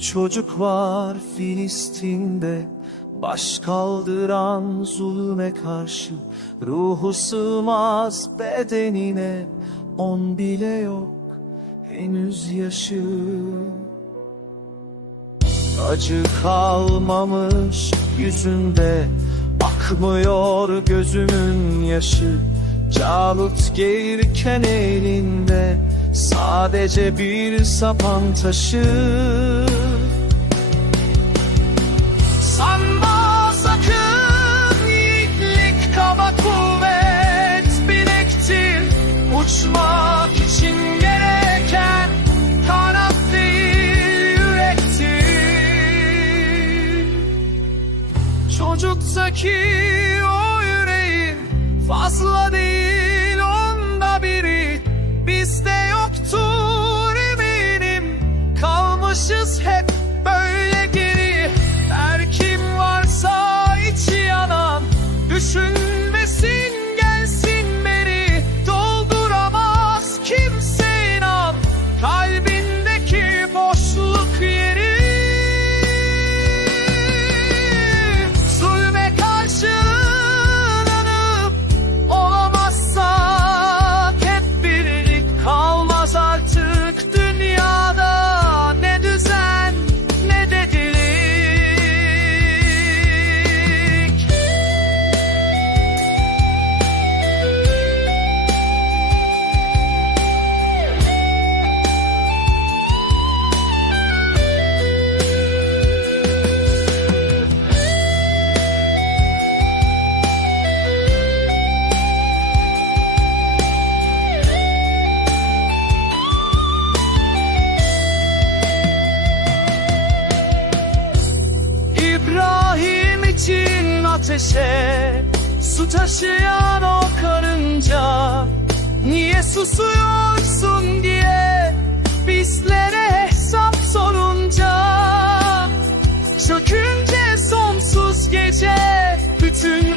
Çocuk var Filistin'de Baş kaldıran zulme karşı. Ruhu sığmaz bedenine On bile yok henüz yaşı. Acı kalmamış yüzünde Akmıyor gözümün yaşı. Calut gelirken elinde Sadece bir sapan taşı Uçmak için gereken kanat değil yürektir. Çocuktaki ateşe Su taşıyan o karınca. Niye susuyorsun diye Bizlere hesap sorunca. Çökünce sonsuz gece Bütün